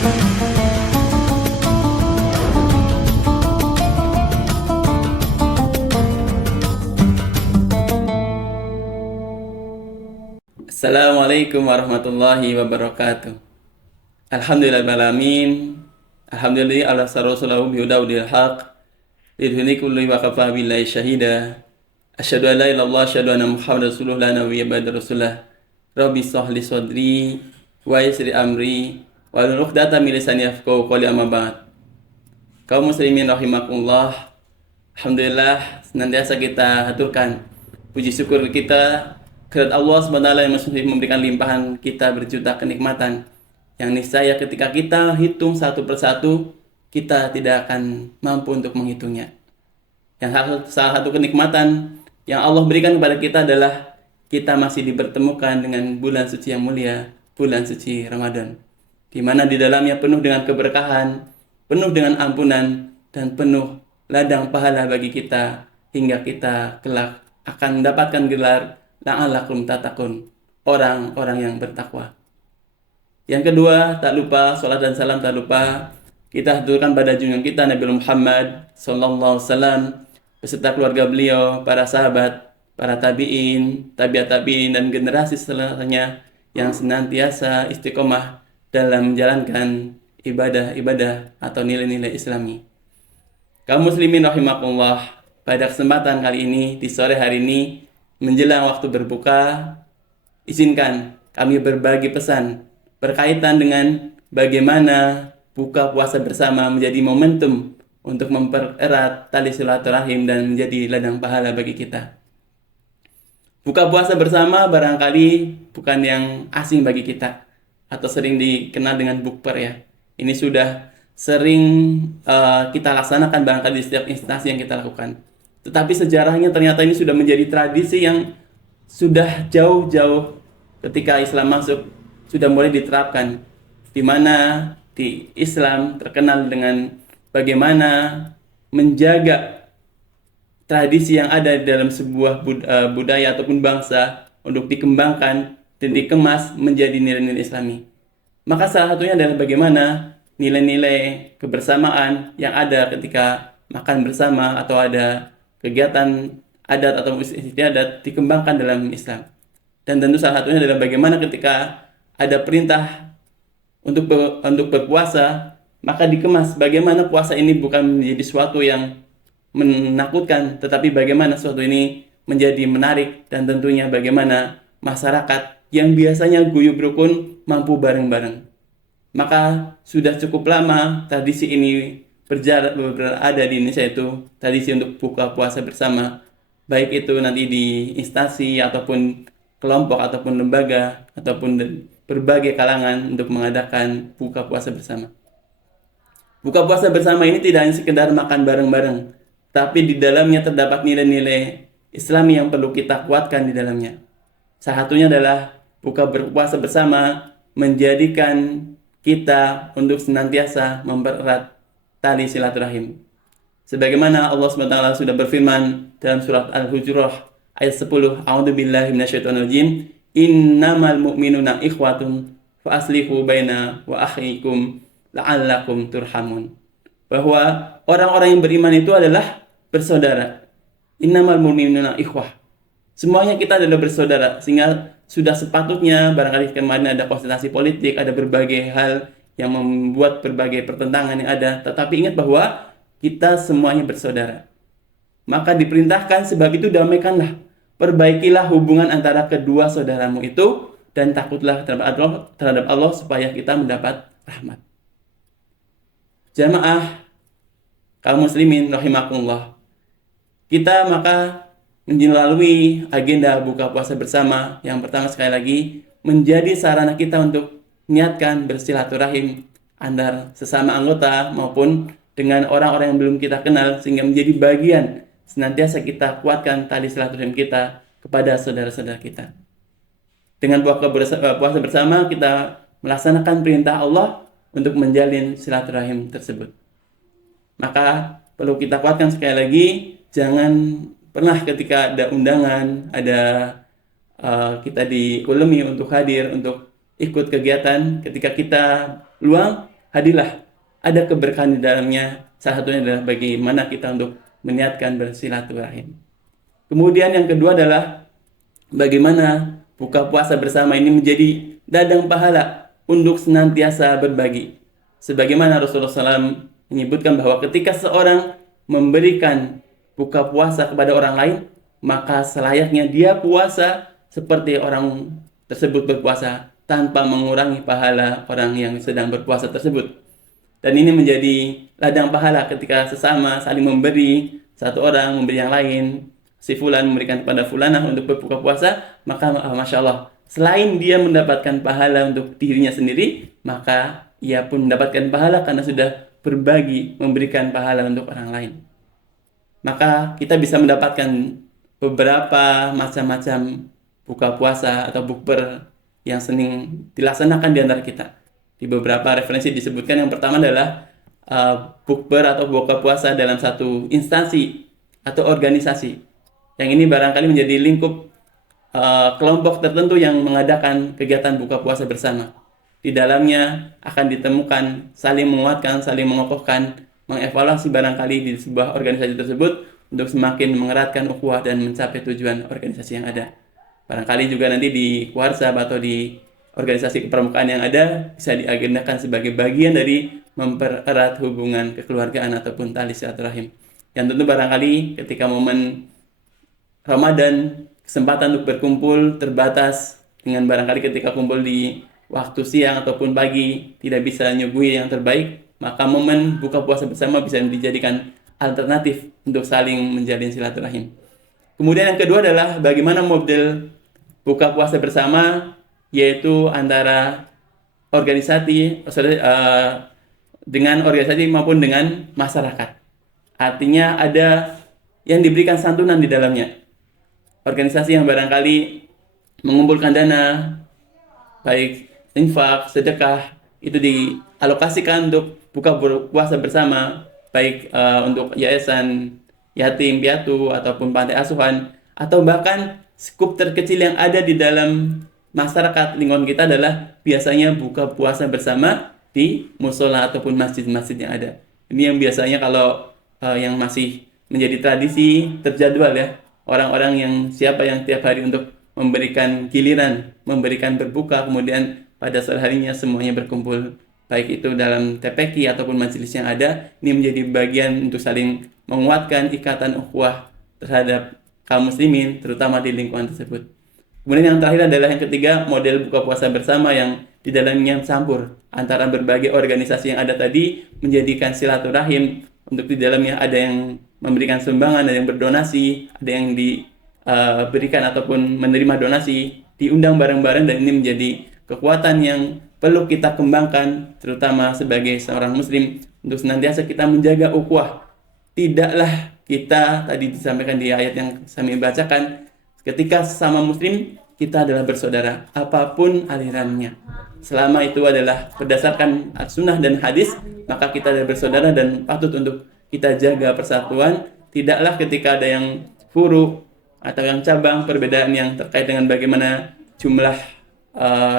Assalamualaikum warahmatullahi wabarakatuh. Alhamdulillahirrahmanirrahim. Alhamdulillah ala sarasulahu bihuda udil haq. Lidhuni kulli wa kafa billahi syahida. Asyhadu an la ilaha illallah, asyhadu anna muhammadar rasulullah nabiyya ba'da rasulullah. Rabbi shrahli sadri wa yassir amri wa hlul 'uqdatam min lisani yafqahu qawli, amma ba'd. Kaum muslimin rahimakumullah. Alhamdulillah, senantiasa kita haturkan puji syukur kita kepada Allah SWT yang masih memberikan limpahan kita berjuta kenikmatan yang niscaya ketika kita hitung satu persatu, kita tidak akan mampu untuk menghitungnya. Salah satu kenikmatan yang Allah berikan kepada kita adalah kita masih dipertemukan dengan bulan suci yang mulia, bulan suci Ramadan, di mana di dalamnya penuh dengan keberkahan, penuh dengan ampunan, dan penuh ladang pahala bagi kita, hingga kita kelak akan mendapatkan gelar la'allakum tattaqun, orang-orang yang bertakwa. Yang kedua, tak lupa salat dan salam, tak lupa kita haturkan pada junjungan kita Nabi Muhammad sallallahu alaihi wasallam beserta keluarga beliau, para sahabat, para tabi'in, tabi'at tabi'in, dan generasi setelahnya yang senantiasa istiqomah dalam menjalankan ibadah-ibadah atau nilai-nilai Islami. Kaum muslimin rahimakumullah, pada kesempatan kali ini, di sore hari ini, menjelang waktu berbuka, izinkan kami berbagi pesan berkaitan dengan bagaimana buka puasa bersama menjadi momentum untuk mempererat tali silaturahim dan menjadi ladang pahala bagi kita. Buka puasa bersama barangkali bukan yang asing bagi kita, atau sering dikenal dengan bukber ya. Ini sudah sering kita laksanakan barangkali di setiap instansi yang kita lakukan. Tetapi sejarahnya ternyata ini sudah menjadi tradisi yang sudah jauh-jauh ketika Islam masuk, sudah mulai diterapkan, di mana di Islam terkenal dengan bagaimana menjaga tradisi yang ada di dalam sebuah budaya ataupun bangsa untuk dikembangkan dan dikemas menjadi nilai-nilai Islami. Maka salah satunya adalah bagaimana nilai-nilai kebersamaan yang ada ketika makan bersama atau ada kegiatan adat atau istiadat dikembangkan dalam Islam. Dan tentu salah satunya adalah bagaimana ketika ada perintah untuk berpuasa, maka dikemas bagaimana puasa ini bukan menjadi sesuatu yang menakutkan, tetapi bagaimana sesuatu ini menjadi menarik, dan tentunya bagaimana masyarakat yang biasanya guyub rukun mampu bareng-bareng. Maka sudah cukup lama tradisi ini berada di Indonesia, itu tradisi untuk buka puasa bersama, baik itu nanti di instansi ataupun kelompok ataupun lembaga ataupun berbagai kalangan untuk mengadakan buka puasa bersama. Buka puasa bersama ini tidak hanya sekedar makan bareng-bareng, tapi di dalamnya terdapat nilai-nilai Islami yang perlu kita kuatkan di dalamnya. Salah satunya adalah buka puasa bersama menjadikan kita untuk senantiasa mempererat tali silaturahim. Sebagaimana Allah SWT sudah berfirman dalam surat Al-Hujurat ayat 10, A'udzubillahi minasyaitonirrajim, innamal mu'minuna ikhwatun fa aslihu baina wa akhikum la'allakum turhamun. Bahwa orang-orang yang beriman itu adalah bersaudara. Innamal mu'minuna ikhwah. Semuanya kita adalah bersaudara, sehingga sudah sepatutnya, barangkali kemarin ada konsentrasi politik, ada berbagai hal yang membuat berbagai pertentangan yang ada, tetapi ingat bahwa kita semuanya bersaudara. Maka diperintahkan, sebab itu damaikanlah, perbaikilah hubungan antara kedua saudaramu itu, dan takutlah terhadap Allah supaya kita mendapat rahmat. Jamaah kaum muslimin rahimakumullah, kita maka melalui agenda buka puasa bersama yang pertama, sekali lagi, menjadi sarana kita untuk niatkan bersilaturahim antar sesama anggota maupun dengan orang-orang yang belum kita kenal, sehingga menjadi bagian senantiasa kita kuatkan tali silaturahim kita kepada saudara-saudara kita. Dengan puasa bersama kita melaksanakan perintah Allah untuk menjalin silaturahim tersebut. Maka perlu kita kuatkan sekali lagi, jangan pernah ketika ada undangan, ada kita diulemi untuk hadir, untuk ikut kegiatan, ketika kita luang, hadirlah ada keberkahan di dalamnya. Salah satunya adalah bagaimana kita untuk meniatkan bersilaturahim. Kemudian yang kedua adalah bagaimana buka puasa bersama ini menjadi ladang pahala untuk senantiasa berbagi. Sebagaimana Rasulullah SAW menyebutkan bahwa ketika seorang memberikan buka puasa kepada orang lain, maka selayaknya dia puasa seperti orang tersebut berpuasa tanpa mengurangi pahala orang yang sedang berpuasa tersebut. Dan ini menjadi ladang pahala ketika sesama saling memberi, satu orang memberi yang lain, si fulan memberikan kepada fulanah untuk berbuka puasa, maka Masya Allah, selain dia mendapatkan pahala untuk dirinya sendiri, maka ia pun mendapatkan pahala karena sudah berbagi, memberikan pahala untuk orang lain. Maka kita bisa mendapatkan beberapa macam-macam buka puasa atau bukber yang sering dilaksanakan di antara kita. Di beberapa referensi disebutkan yang pertama adalah bukber atau buka puasa dalam satu instansi atau organisasi. Yang ini barangkali menjadi lingkup kelompok tertentu yang mengadakan kegiatan buka puasa bersama. Di dalamnya akan ditemukan saling menguatkan, saling mengokohkan, mengevaluasi barangkali di sebuah organisasi tersebut untuk semakin mengeratkan ukhuwah dan mencapai tujuan organisasi yang ada. Barangkali juga nanti di Kuarsab atau di organisasi kepramukaan yang ada bisa diagendakan sebagai bagian dari mempererat hubungan kekeluargaan ataupun tali silaturahim. Yang tentu barangkali ketika momen Ramadan, kesempatan untuk berkumpul terbatas dengan barangkali ketika kumpul di waktu siang ataupun pagi tidak bisa nyuguhi yang terbaik, maka momen buka puasa bersama bisa dijadikan alternatif untuk saling menjalin silaturahim. Kemudian yang kedua adalah bagaimana model buka puasa bersama, yaitu antara organisasi dengan organisasi maupun dengan masyarakat. Artinya ada yang diberikan santunan di dalamnya. Organisasi yang barangkali mengumpulkan dana, baik infak, sedekah, itu dialokasikan untuk buka puasa bersama, baik untuk yayasan, yatim, piatu, ataupun pantai asuhan, atau bahkan skup terkecil yang ada di dalam masyarakat lingkungan kita adalah biasanya buka puasa bersama di musola ataupun masjid-masjid yang ada. Ini yang biasanya kalau yang masih menjadi tradisi terjadwal ya, orang-orang yang siapa yang tiap hari untuk memberikan giliran, memberikan berbuka, kemudian pada sore harinya semuanya berkumpul, baik itu dalam TPQ ataupun majelis yang ada. Ini menjadi bagian untuk saling menguatkan ikatan ukhuwah terhadap kaum muslimin, terutama di lingkungan tersebut. Kemudian yang terakhir adalah yang ketiga, model buka puasa bersama yang di dalamnya campur antara berbagai organisasi yang ada tadi, menjadikan silaturahim. Untuk di dalamnya ada yang memberikan sumbangan, ada yang berdonasi, ada yang diberikan ataupun menerima donasi, diundang bareng-bareng, dan ini menjadi kekuatan yang perlu kita kembangkan, terutama sebagai seorang muslim, untuk senantiasa kita menjaga ukhuwah. Tidaklah kita, tadi disampaikan di ayat yang kami bacakan, ketika sesama muslim, kita adalah bersaudara, apapun alirannya. Selama itu adalah berdasarkan sunnah dan hadis, maka kita adalah bersaudara dan patut untuk kita jaga persatuan. Tidaklah ketika ada yang furu atau yang cabang, perbedaan yang terkait dengan bagaimana jumlah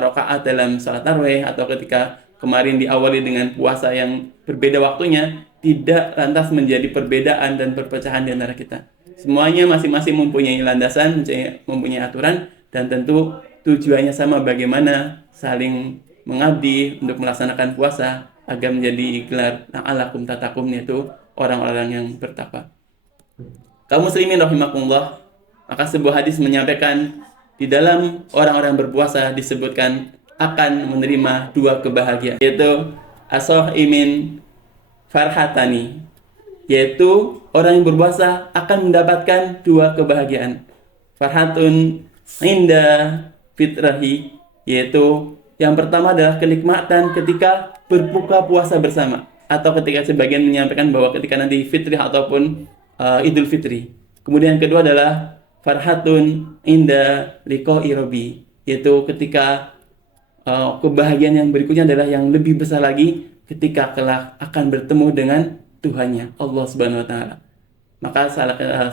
rakaat dalam salat tarawih, atau ketika kemarin diawali dengan puasa yang berbeda waktunya, tidak lantas menjadi perbedaan dan perpecahan di antara kita. Semuanya masing-masing mempunyai landasan, mempunyai aturan, dan tentu tujuannya sama, bagaimana saling mengabdi untuk melaksanakan puasa agar menjadi gelar la'alakum tatakum, yaitu orang-orang yang bertakwa. Kaum muslimin rahimakumullah, maka sebuah hadis menyampaikan di dalam orang-orang berpuasa disebutkan akan menerima dua kebahagiaan, yaitu as-shaimin farhatani, yaitu orang yang berpuasa akan mendapatkan dua kebahagiaan. Farhatun inda fitrahi, yaitu yang pertama adalah kenikmatan ketika berbuka puasa bersama, atau ketika sebagian menyampaikan bahwa ketika nanti fitrih ataupun idul fitri. Kemudian yang kedua adalah farhatun inda liqa'i rabbi, yaitu ketika kebahagiaan yang berikutnya adalah yang lebih besar lagi ketika kelak akan bertemu dengan Tuhannya, Allah Subhanahu wa taala. Maka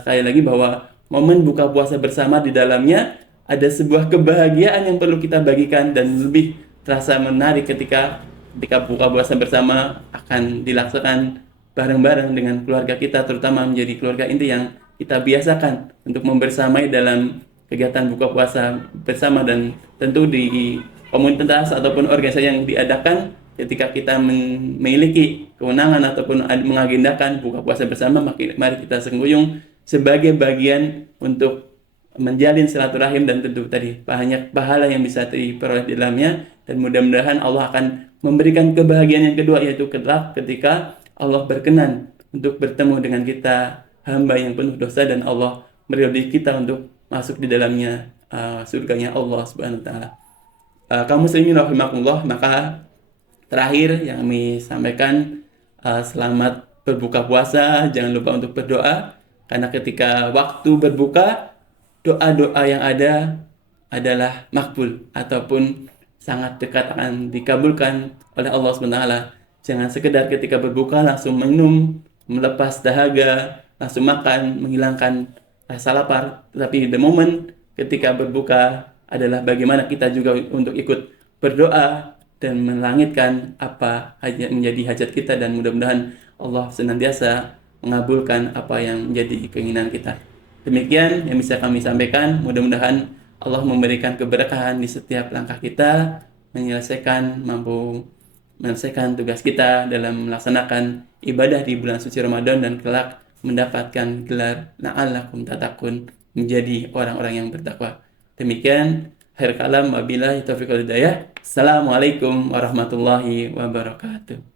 sekali lagi bahwa momen buka puasa bersama di dalamnya ada sebuah kebahagiaan yang perlu kita bagikan, dan lebih terasa menarik ketika ketika buka puasa bersama akan dilaksanakan bareng-bareng dengan keluarga kita, terutama menjadi keluarga inti yang kita biasakan untuk membersamai dalam kegiatan buka puasa bersama. Dan tentu di komunitas ataupun organisasi yang diadakan, ketika kita memiliki kewenangan ataupun mengagendakan buka puasa bersama, mari kita sengkuyung sebagai bagian untuk menjalin silaturahim, dan tentu tadi banyak pahala yang bisa diperoleh di dalamnya. Dan mudah-mudahan Allah akan memberikan kebahagiaan yang kedua, yaitu kelak ketika Allah berkenan untuk bertemu dengan kita, hamba yang penuh dosa, dan Allah meridhoi kita untuk masuk di dalamnya surganya Allah Subhanahu wa taala. Kaum muslimin rahimakumullah, maka terakhir yang kami sampaikan, selamat berbuka puasa, jangan lupa untuk berdoa, karena ketika waktu berbuka, doa-doa yang ada adalah makbul ataupun sangat dekat akan dikabulkan oleh Allah SWT. Jangan sekedar ketika berbuka langsung minum, melepas dahaga, langsung makan, menghilangkan rasa lapar. Tetapi the moment ketika berbuka adalah bagaimana kita juga untuk ikut berdoa dan melangitkan apa yang menjadi hajat kita, dan mudah-mudahan Allah senantiasa mengabulkan apa yang menjadi keinginan kita. Demikian yang bisa kami sampaikan. Mudah-mudahan Allah memberikan keberkahan di setiap langkah kita, mampu menyelesaikan tugas kita dalam melaksanakan ibadah di bulan suci Ramadan, dan kelak mendapatkan gelar la'allakum tattaqun, menjadi orang-orang yang bertakwa. Demikian, akhir kalam, wabillahi taufiq wal hidayah. Assalamualaikum warahmatullahi wabarakatuh.